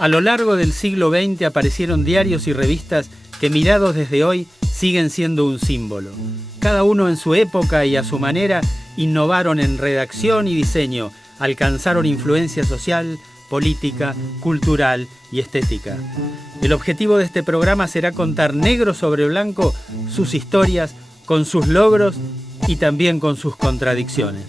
A lo largo del siglo XX aparecieron diarios y revistas que, mirados desde hoy, siguen siendo un símbolo. Cada uno en su época y a su manera innovaron en redacción y diseño, alcanzaron influencia social, política, cultural y estética. El objetivo de este programa será contar negro sobre blanco sus historias, con sus logros y también con sus contradicciones.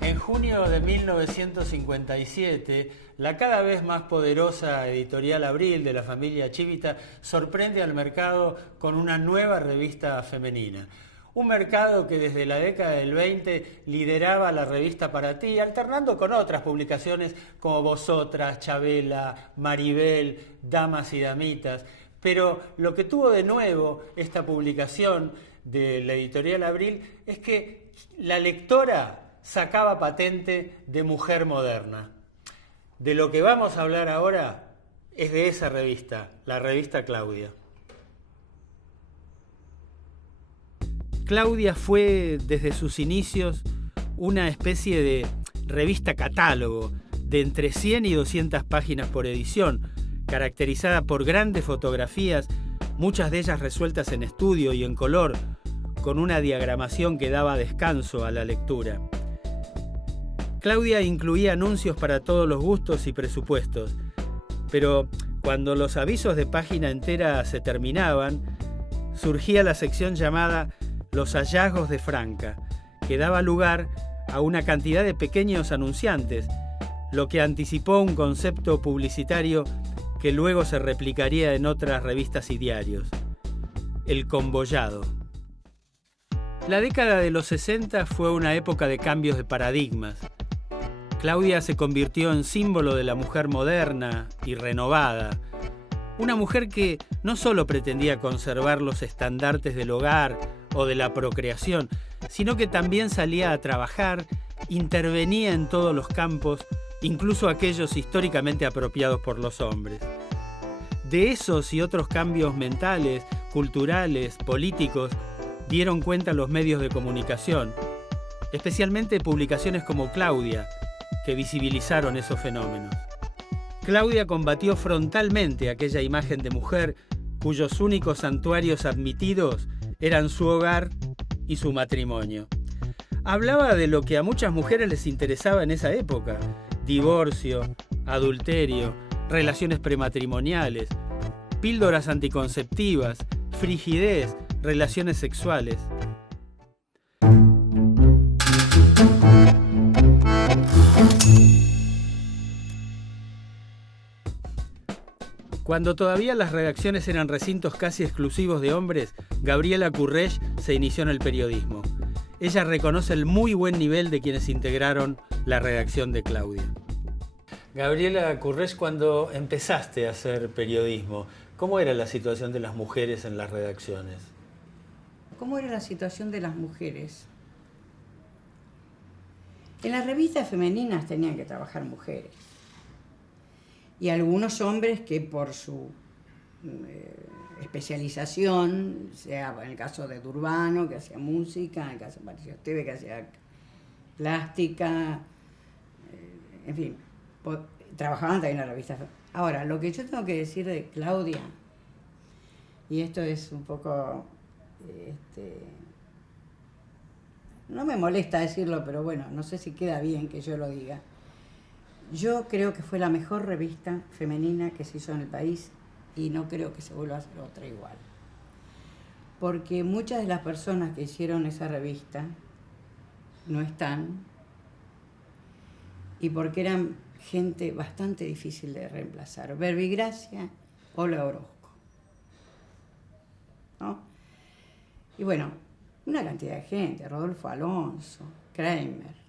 En junio de 1957, la cada vez más poderosa editorial Abril de la familia Chivita sorprende al mercado con una nueva revista femenina. Un mercado que desde la década del 20 lideraba la revista Para Ti, alternando con otras publicaciones como Vosotras, Chabela, Maribel, Damas y Damitas. Pero lo que tuvo de nuevo esta publicación de la editorial Abril es que la lectora sacaba patente de mujer moderna. De lo que vamos a hablar ahora es de esa revista, la revista Claudia. Claudia fue desde sus inicios una especie de revista catálogo de entre 100 y 200 páginas por edición, caracterizada por grandes fotografías, muchas de ellas resueltas en estudio y en color, con una diagramación que daba descanso a la lectura. Claudia incluía anuncios para todos los gustos y presupuestos, pero cuando los avisos de página entera se terminaban, surgía la sección llamada Los hallazgos de Franca, que daba lugar a una cantidad de pequeños anunciantes, lo que anticipó un concepto publicitario que luego se replicaría en otras revistas y diarios: el convoyado. La década de los 60 fue una época de cambios de paradigmas. Claudia se convirtió en símbolo de la mujer moderna y renovada. Una mujer que no solo pretendía conservar los estandartes del hogar o de la procreación, sino que también salía a trabajar, intervenía en todos los campos, incluso aquellos históricamente apropiados por los hombres. De esos y otros cambios mentales, culturales, políticos, dieron cuenta los medios de comunicación, especialmente publicaciones como Claudia, que visibilizaron esos fenómenos. Claudia combatió frontalmente aquella imagen de mujer cuyos únicos santuarios admitidos eran su hogar y su matrimonio. Hablaba de lo que a muchas mujeres les interesaba en esa época: divorcio, adulterio, relaciones prematrimoniales, píldoras anticonceptivas, frigidez, relaciones sexuales. Cuando todavía las redacciones eran recintos casi exclusivos de hombres, Gabriela Currech se inició en el periodismo. Ella reconoce el muy buen nivel de quienes integraron la redacción de Claudia. Gabriela Currech, cuando empezaste a hacer periodismo, ¿cómo era la situación de las mujeres en las redacciones? ¿Cómo era la situación de las mujeres? En las revistas femeninas tenían que trabajar mujeres. Y algunos hombres que por su especialización, sea en el caso de Durbano, que hacía música, en el caso de Patricio Esteve, que hacía plástica, en fin, trabajaban también en la revista. Ahora, lo que yo tengo que decir de Claudia, y esto es un poco no me molesta decirlo, pero bueno, no sé si queda bien que yo lo diga. Yo creo que fue la mejor revista femenina que se hizo en el país y no creo que se vuelva a hacer otra igual. Porque muchas de las personas que hicieron esa revista no están y porque eran gente bastante difícil de reemplazar. Verbigracia, Olga Orozco, ¿no? Y bueno, una cantidad de gente, Rodolfo Alonso, Kramer,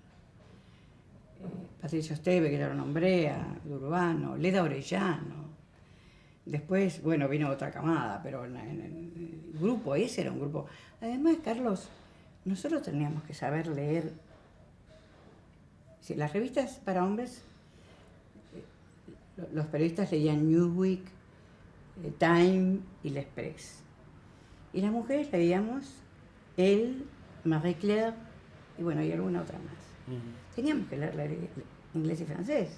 Patricio Esteve, que ya lo nombré, a Urbano, Leda Orellano. Después, bueno, vino otra camada, pero en el grupo ese era un grupo. Además, Carlos, nosotros teníamos que saber leer. Si las revistas para hombres, los periodistas leían Newsweek, Time y l'Express. Y las mujeres leíamos Elle, Marie Claire y bueno, y alguna otra más. Teníamos que leer inglés y francés,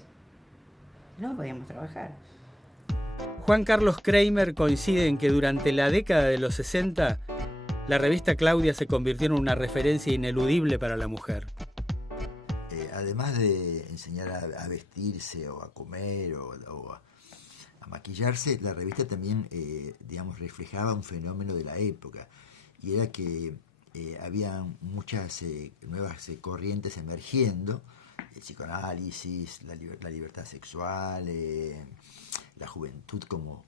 no podíamos trabajar. Juan Carlos Kramer coincide en que durante la década de los 60, la revista Claudia se convirtió en una referencia ineludible para la mujer. Además de enseñar a vestirse o a comer o a maquillarse, la revista también, reflejaba un fenómeno de la época, y era que había muchas nuevas corrientes emergiendo, el psicoanálisis, la libertad sexual, la juventud como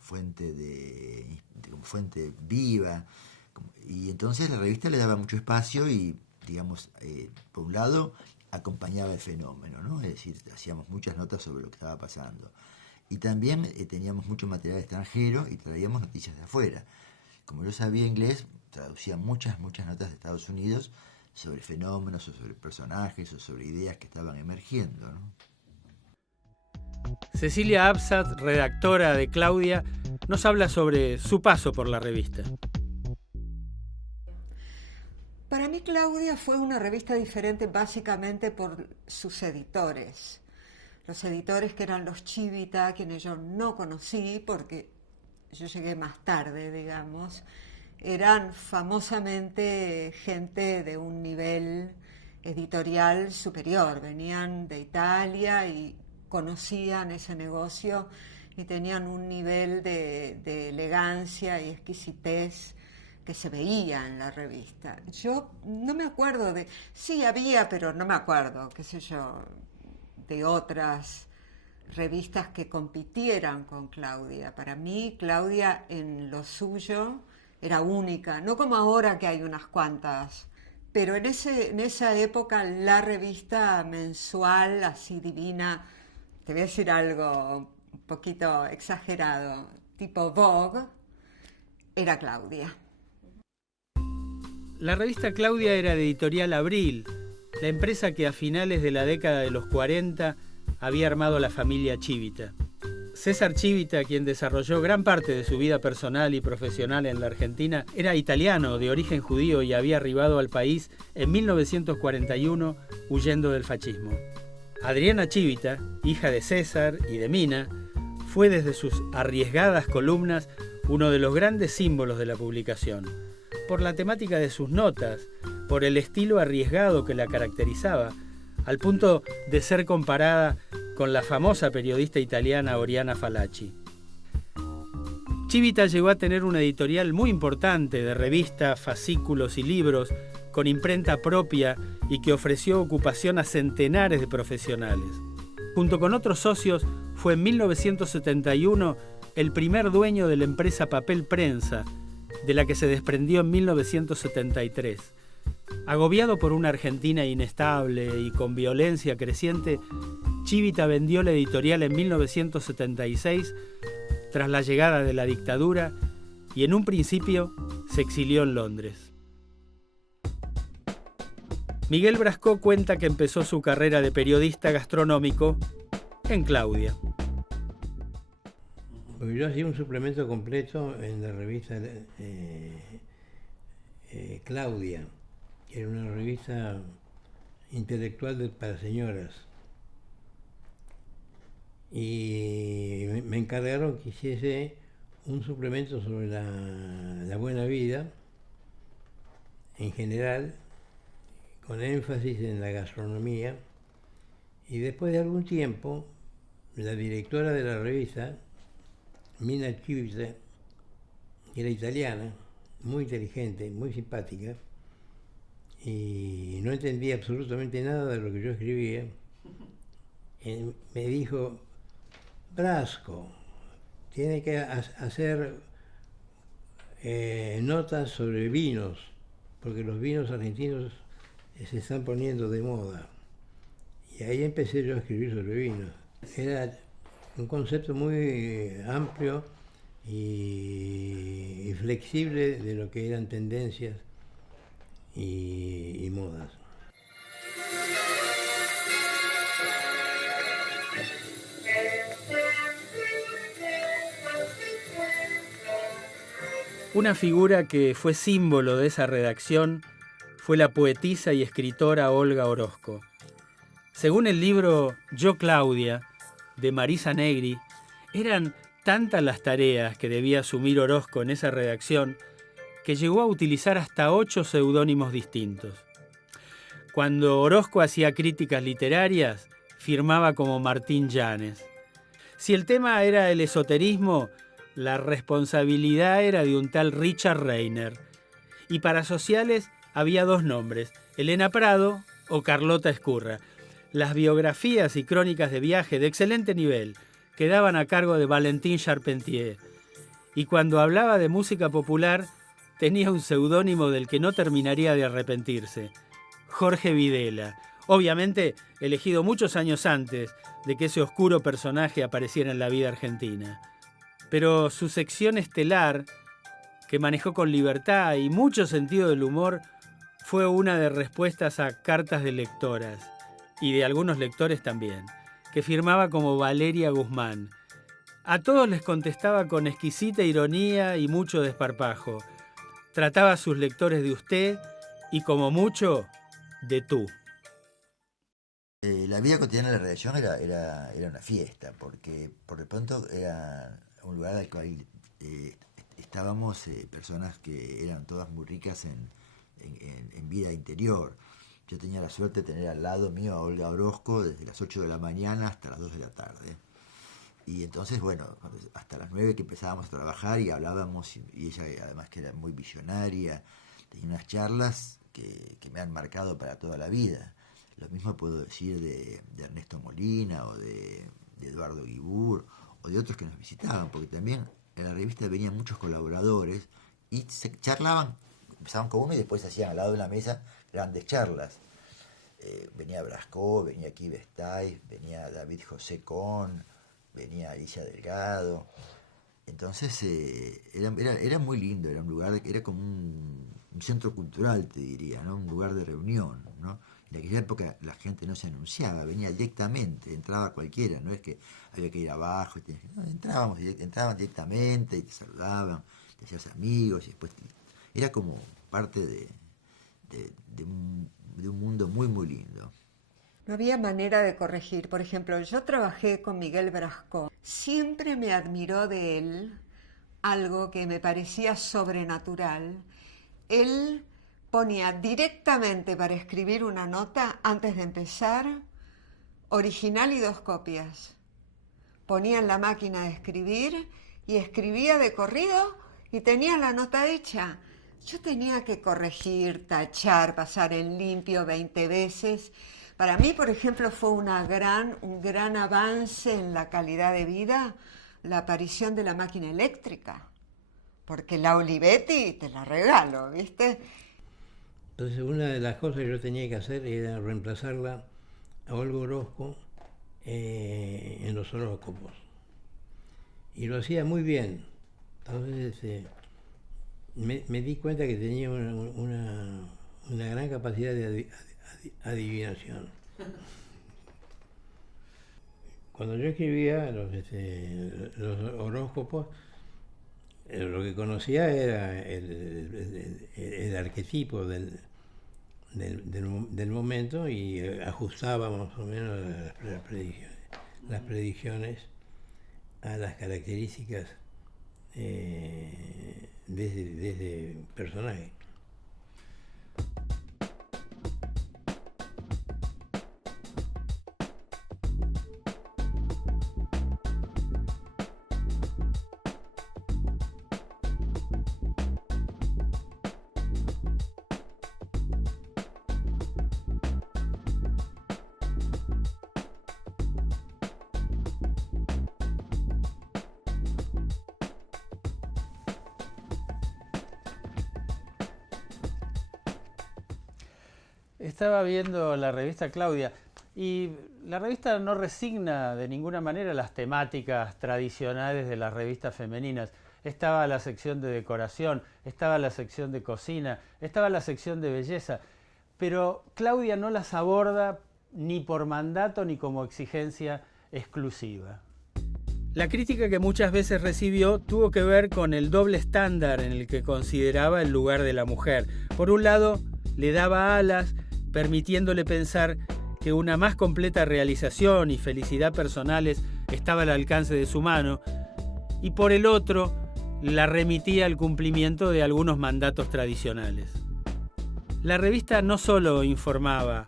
fuente como fuente viva, y entonces la revista le daba mucho espacio y, por un lado, acompañaba el fenómeno, ¿no? Es decir, hacíamos muchas notas sobre lo que estaba pasando. Y también teníamos mucho material extranjero y traíamos noticias de afuera. Como yo sabía inglés, traducía muchas notas de Estados Unidos sobre fenómenos o sobre personajes o sobre ideas que estaban emergiendo, ¿no? Cecilia Absat, redactora de Claudia, nos habla sobre su paso por la revista. Para mí Claudia fue una revista diferente básicamente por sus editores. Los editores que eran los Chivita, quienes yo no conocí porque yo llegué más tarde, digamos, eran famosamente gente de un nivel editorial superior. Venían de Italia y conocían ese negocio y tenían un nivel de elegancia y exquisitez que se veía en la revista. Yo no me acuerdo de... Sí, había, pero no me acuerdo, qué sé yo, de otras revistas que compitieran con Claudia. Para mí, Claudia en lo suyo era única, no como ahora que hay unas cuantas, pero en esa época la revista mensual, así divina, te voy a decir algo un poquito exagerado, tipo Vogue, era Claudia. La revista Claudia era de Editorial Abril, la empresa que a finales de la década de los 40 había armado la familia Chivita. César Chivita, quien desarrolló gran parte de su vida personal y profesional en la Argentina, era italiano de origen judío y había arribado al país en 1941 huyendo del fascismo. Adriana Chivita, hija de César y de Mina, fue desde sus arriesgadas columnas uno de los grandes símbolos de la publicación. Por la temática de sus notas, por el estilo arriesgado que la caracterizaba, al punto de ser comparada con la famosa periodista italiana Oriana Fallaci. Chivita llegó a tener una editorial muy importante de revistas, fascículos y libros con imprenta propia y que ofreció ocupación a centenares de profesionales. Junto con otros socios, fue en 1971 el primer dueño de la empresa Papel Prensa, de la que se desprendió en 1973. Agobiado por una Argentina inestable y con violencia creciente, Chivita vendió la editorial en 1976 tras la llegada de la dictadura y en un principio se exilió en Londres. Miguel Brascó cuenta que empezó su carrera de periodista gastronómico en Claudia. Porque yo hacía un suplemento completo en la revista Claudia, que era una revista intelectual para señoras. Y me encargaron que hiciese un suplemento sobre la buena vida en general, con énfasis en la gastronomía, y después de algún tiempo, la directora de la revista, Mina Civita, que era italiana, muy inteligente, muy simpática, y no entendía absolutamente nada de lo que yo escribía, me dijo: Brasco, tiene que hacer notas sobre vinos, porque los vinos argentinos se están poniendo de moda. Y ahí empecé yo a escribir sobre vinos. Era un concepto muy amplio y flexible de lo que eran tendencias y modas. Una figura que fue símbolo de esa redacción fue la poetisa y escritora Olga Orozco. Según el libro Yo, Claudia, de Marisa Negri, eran tantas las tareas que debía asumir Orozco en esa redacción que llegó a utilizar hasta 8 seudónimos distintos. Cuando Orozco hacía críticas literarias, firmaba como Martín Llanes. Si el tema era el esoterismo, la responsabilidad era de un tal Richard Reiner. Y para sociales había 2 nombres, Elena Prado o Carlota Escurra. Las biografías y crónicas de viaje de excelente nivel quedaban a cargo de Valentín Charpentier. Y cuando hablaba de música popular, tenía un seudónimo del que no terminaría de arrepentirse: Jorge Videla, obviamente elegido muchos años antes de que ese oscuro personaje apareciera en la vida argentina. Pero su sección estelar, que manejó con libertad y mucho sentido del humor, fue una de respuestas a cartas de lectoras, y de algunos lectores también, que firmaba como Valeria Guzmán. A todos les contestaba con exquisita ironía y mucho desparpajo. Trataba a sus lectores de usted y, como mucho, de tú. La vida cotidiana de la redacción era una fiesta, porque por de pronto era un lugar al cual estábamos personas que eran todas muy ricas en vida interior. Yo tenía la suerte de tener al lado mío a Olga Orozco desde las 8 de la mañana hasta las 2 de la tarde. Y entonces, bueno, hasta las 9 que empezábamos a trabajar y hablábamos, y ella además que era muy visionaria, tenía unas charlas que me han marcado para toda la vida. Lo mismo puedo decir de Ernesto Molina o de Eduardo Guibur o de otros que nos visitaban, porque también en la revista venían muchos colaboradores y se charlaban, empezaban con uno y después hacían al lado de la mesa grandes charlas. Venía Brasco, venía Key Bestay, venía David José Con, venía Alicia Delgado. Entonces era muy lindo, era un lugar, era como un centro cultural, te diría, ¿no? Un lugar de reunión, ¿no? En aquella época la gente no se anunciaba, venía directamente, entraba cualquiera, no es que había que ir abajo, no, entraban directamente y te saludaban, te hacías amigos, y después era como parte de un mundo muy, muy lindo. No había manera de corregir. Por ejemplo, yo trabajé con Miguel Brasco. Siempre me admiró de él algo que me parecía sobrenatural. Él ponía directamente para escribir una nota, antes de empezar, original y 2 copias. Ponía en la máquina de escribir y escribía de corrido y tenía la nota hecha. Yo tenía que corregir, tachar, pasar en limpio 20 veces. Para mí, por ejemplo, fue un gran avance en la calidad de vida la aparición de la máquina eléctrica. Porque la Olivetti te la regalo, ¿viste? Entonces, una de las cosas que yo tenía que hacer era reemplazarla a Olga Orozco en los horóscopos. Y lo hacía muy bien. Entonces, me di cuenta que tenía una gran capacidad de adivinación. Cuando yo escribía los horóscopos, lo que conocía era el arquetipo del momento y ajustaba más o menos las predicciones a las características de ese personaje. Estaba viendo la revista Claudia y la revista no resigna de ninguna manera las temáticas tradicionales de las revistas femeninas. Estaba la sección de decoración, estaba la sección de cocina, estaba la sección de belleza, pero Claudia no las aborda ni por mandato ni como exigencia exclusiva. La crítica que muchas veces recibió tuvo que ver con el doble estándar en el que consideraba el lugar de la mujer. Por un lado, le daba alas, permitiéndole pensar que una más completa realización y felicidad personales estaba al alcance de su mano, y por el otro, la remitía al cumplimiento de algunos mandatos tradicionales. La revista no solo informaba,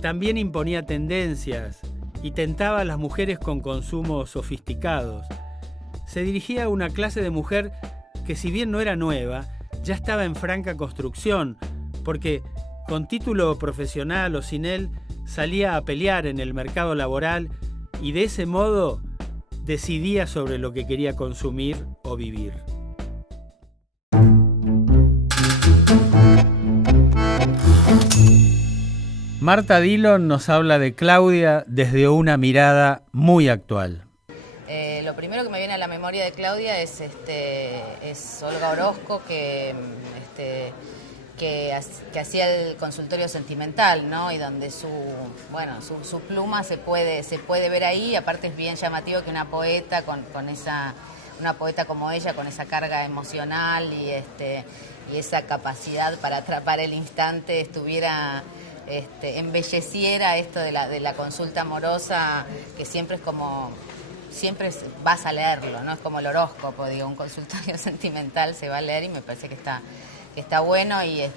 también imponía tendencias y tentaba a las mujeres con consumos sofisticados. Se dirigía a una clase de mujer que, si bien no era nueva, ya estaba en franca construcción, porque con título profesional o sin él, salía a pelear en el mercado laboral y de ese modo decidía sobre lo que quería consumir o vivir. Marta Dillon nos habla de Claudia desde una mirada muy actual. Lo primero que me viene a la memoria de Claudia es Olga Orozco, que hacía el consultorio sentimental, ¿no? Y donde su pluma se puede ver ahí. Aparte es bien llamativo que una poeta una poeta como ella, con esa carga emocional y esa capacidad para atrapar el instante, embelleciera esto de la consulta amorosa, que siempre vas a leerlo, ¿no? Es como el horóscopo, digo, un consultorio sentimental se va a leer y me parece que está bueno y es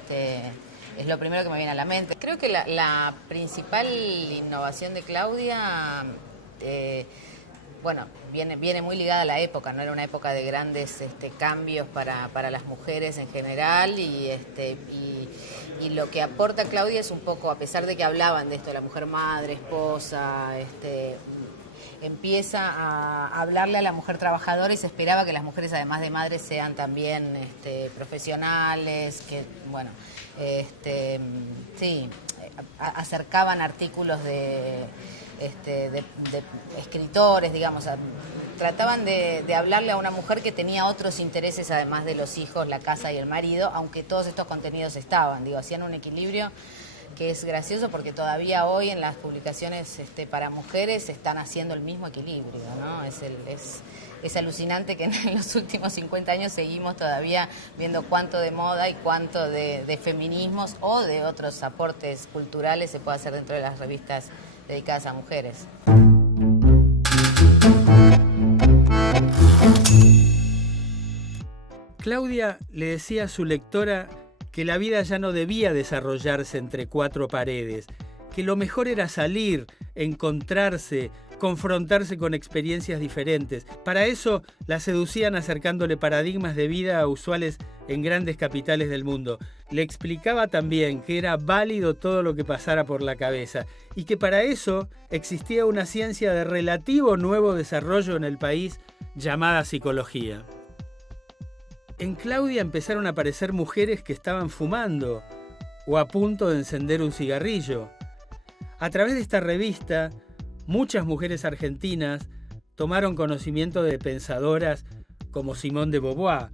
lo primero que me viene a la mente. Creo que la principal innovación de Claudia, viene muy ligada a la época, ¿no? Era una época de grandes cambios para las mujeres en general y lo que aporta Claudia es un poco, a pesar de que hablaban de esto, de la mujer madre, esposa, empieza a hablarle a la mujer trabajadora y se esperaba que las mujeres, además de madres, sean también profesionales, que, acercaban artículos de escritores, digamos, trataban de hablarle a una mujer que tenía otros intereses además de los hijos, la casa y el marido, aunque todos estos contenidos estaban, hacían un equilibrio que es gracioso porque todavía hoy en las publicaciones para mujeres están haciendo el mismo equilibrio, ¿no? Es alucinante que en los últimos 50 años seguimos todavía viendo cuánto de moda y cuánto de feminismos o de otros aportes culturales se puede hacer dentro de las revistas dedicadas a mujeres. Claudia le decía a su lectora que la vida ya no debía desarrollarse entre cuatro paredes, que lo mejor era salir, encontrarse, confrontarse con experiencias diferentes. Para eso la seducían acercándole paradigmas de vida usuales en grandes capitales del mundo. Le explicaba también que era válido todo lo que pasara por la cabeza y que para eso existía una ciencia de relativo nuevo desarrollo en el país llamada psicología. En Claudia empezaron a aparecer mujeres que estaban fumando o a punto de encender un cigarrillo. A través de esta revista, muchas mujeres argentinas tomaron conocimiento de pensadoras como Simone de Beauvoir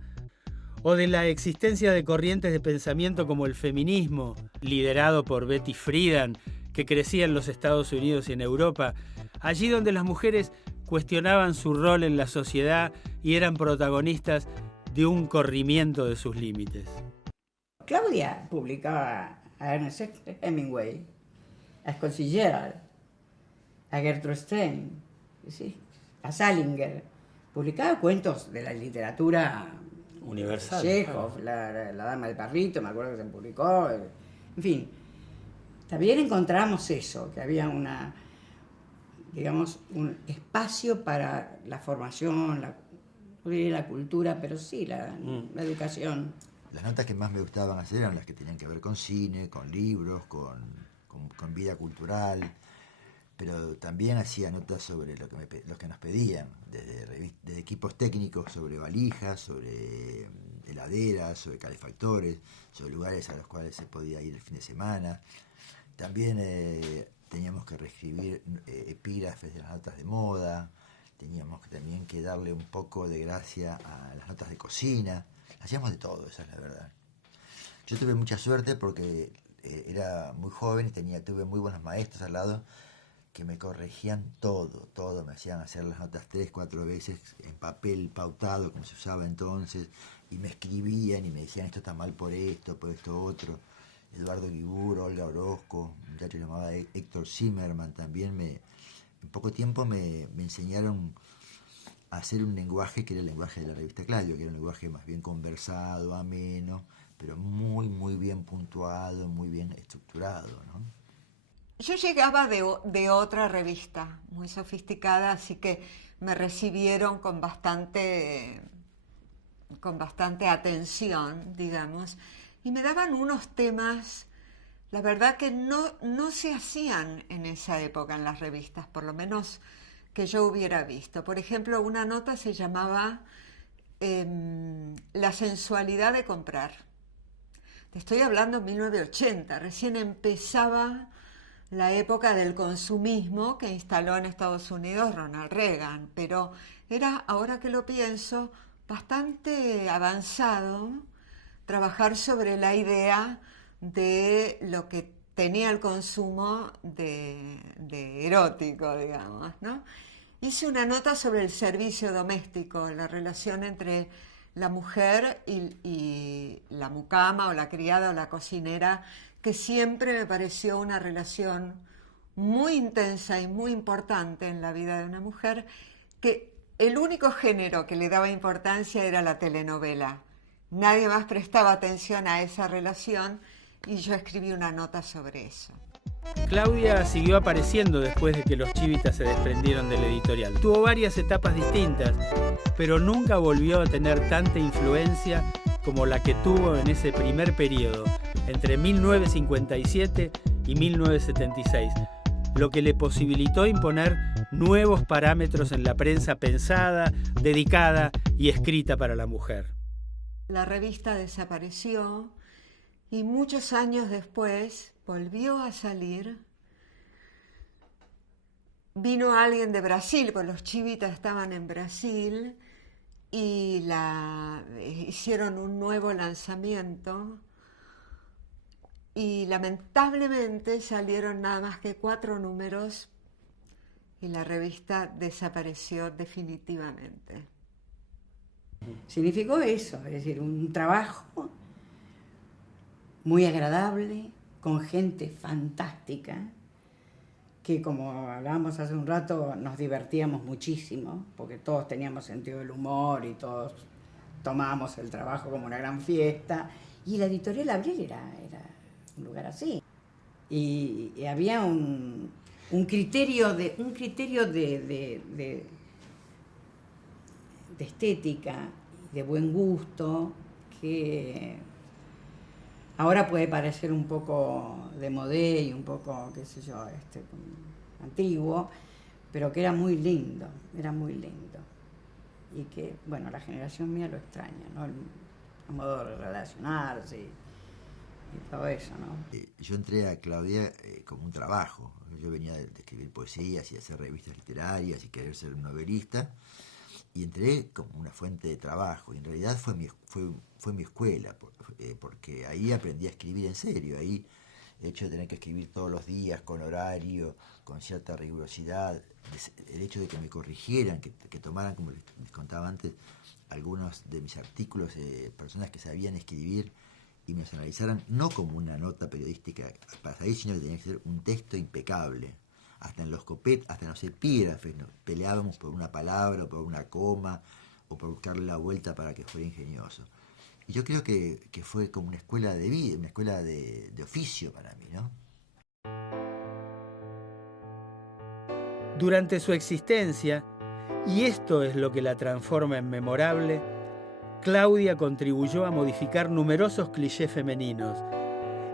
o de la existencia de corrientes de pensamiento como el feminismo, liderado por Betty Friedan, que crecía en los Estados Unidos y en Europa, allí donde las mujeres cuestionaban su rol en la sociedad y eran protagonistas de un corrimiento de sus límites. Claudia publicaba a Ernest Hemingway, a Scott Fitzgerald, a Gertrude Stein, ¿sí? A Salinger. Publicaba cuentos de la literatura universal. Chekhov, la Dama del Perrito, me acuerdo que se publicó. En fin, también encontramos eso, que había un espacio para la formación, la cultura, pero sí la educación. Las notas que más me gustaban hacer eran las que tenían que ver con cine, con libros, con vida cultural, pero también hacía notas sobre lo que nos pedían, desde equipos técnicos, sobre valijas, sobre heladeras, sobre calefactores, sobre lugares a los cuales se podía ir el fin de semana. También teníamos que reescribir epígrafes de las notas de moda, teníamos también que darle un poco de gracia a las notas de cocina. Hacíamos de todo, esa es la verdad. Yo tuve mucha suerte porque era muy joven y tuve muy buenos maestros al lado que me corregían todo, me hacían hacer las notas 3, 4 veces en papel pautado, como se usaba entonces, y me escribían y me decían esto está mal por esto otro. Eduardo Guibur, Olga Orozco, un muchacho llamado Héctor Zimmerman, también en poco tiempo me enseñaron a hacer un lenguaje que era el lenguaje de la revista Claudia, que era un lenguaje más bien conversado, ameno, pero muy bien puntuado, muy bien estructurado, ¿no? Yo llegaba de otra revista muy sofisticada, así que me recibieron con bastante atención, digamos, y me daban unos temas, la verdad que no se hacían en esa época en las revistas, por lo menos que yo hubiera visto. Por ejemplo, una nota se llamaba La sensualidad de comprar. Te estoy hablando de 1980, recién empezaba la época del consumismo que instaló en Estados Unidos Ronald Reagan, pero era, ahora que lo pienso, bastante avanzado trabajar sobre la idea de lo que tenía el consumo de erótico, digamos, ¿no? Hice una nota sobre el servicio doméstico, la relación entre la mujer y la mucama o la criada o la cocinera, que siempre me pareció una relación muy intensa y muy importante en la vida de una mujer, que el único género que le daba importancia era la telenovela. Nadie más prestaba atención a esa relación y yo escribí una nota sobre eso. Claudia siguió apareciendo después de que los Chivitas se desprendieron del editorial. Tuvo varias etapas distintas, pero nunca volvió a tener tanta influencia como la que tuvo en ese primer periodo, entre 1957 y 1976, lo que le posibilitó imponer nuevos parámetros en la prensa pensada, dedicada y escrita para la mujer. La revista desapareció y muchos años después volvió a salir. Vino alguien de Brasil, pues los Chivitas estaban en Brasil, y hicieron un nuevo lanzamiento y lamentablemente salieron nada más que 4 números y la revista desapareció definitivamente. Significó eso, es decir, un trabajo muy agradable, con gente fantástica, que como hablábamos hace un rato, nos divertíamos muchísimo, porque todos teníamos sentido del humor y todos tomábamos el trabajo como una gran fiesta, y la editorial Abril era un lugar así. Y había un criterio de estética, de buen gusto, que ahora puede parecer un poco de modé y un poco, qué sé yo, antiguo, pero que era muy lindo. Y que, bueno, la generación mía lo extraña, ¿no? El modo de relacionarse y todo eso, ¿no? Yo entré a Claudia como un trabajo. Yo venía de escribir poesías y hacer revistas literarias y querer ser un novelista. Y entré como una fuente de trabajo, y en realidad fue mi escuela, porque ahí aprendí a escribir en serio. Ahí el hecho de tener que escribir todos los días, con horario, con cierta rigurosidad, el hecho de que me corrigieran, que tomaran, como les contaba antes, algunos de mis artículos, personas que sabían escribir, y me los analizaran no como una nota periodística para salir, sino que tenía que ser un texto impecable. Hasta en los copetes, hasta en los epígrafes, nos peleábamos por una palabra, o por una coma, o por buscarle la vuelta para que fuera ingenioso. Y yo creo que fue como una escuela de vida, una escuela de oficio para mí, ¿no? Durante su existencia, y esto es lo que la transforma en memorable, Claudia contribuyó a modificar numerosos clichés femeninos,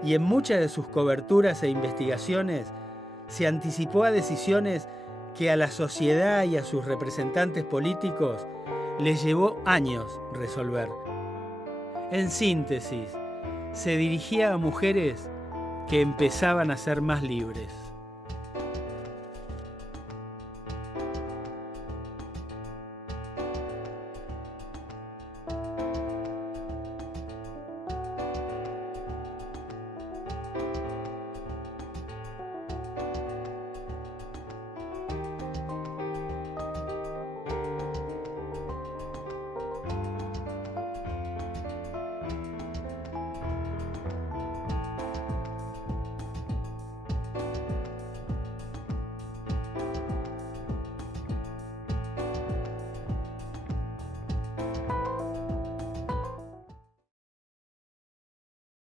y en muchas de sus coberturas e investigaciones se anticipó a decisiones que a la sociedad y a sus representantes políticos les llevó años resolver. En síntesis, se dirigía a mujeres que empezaban a ser más libres.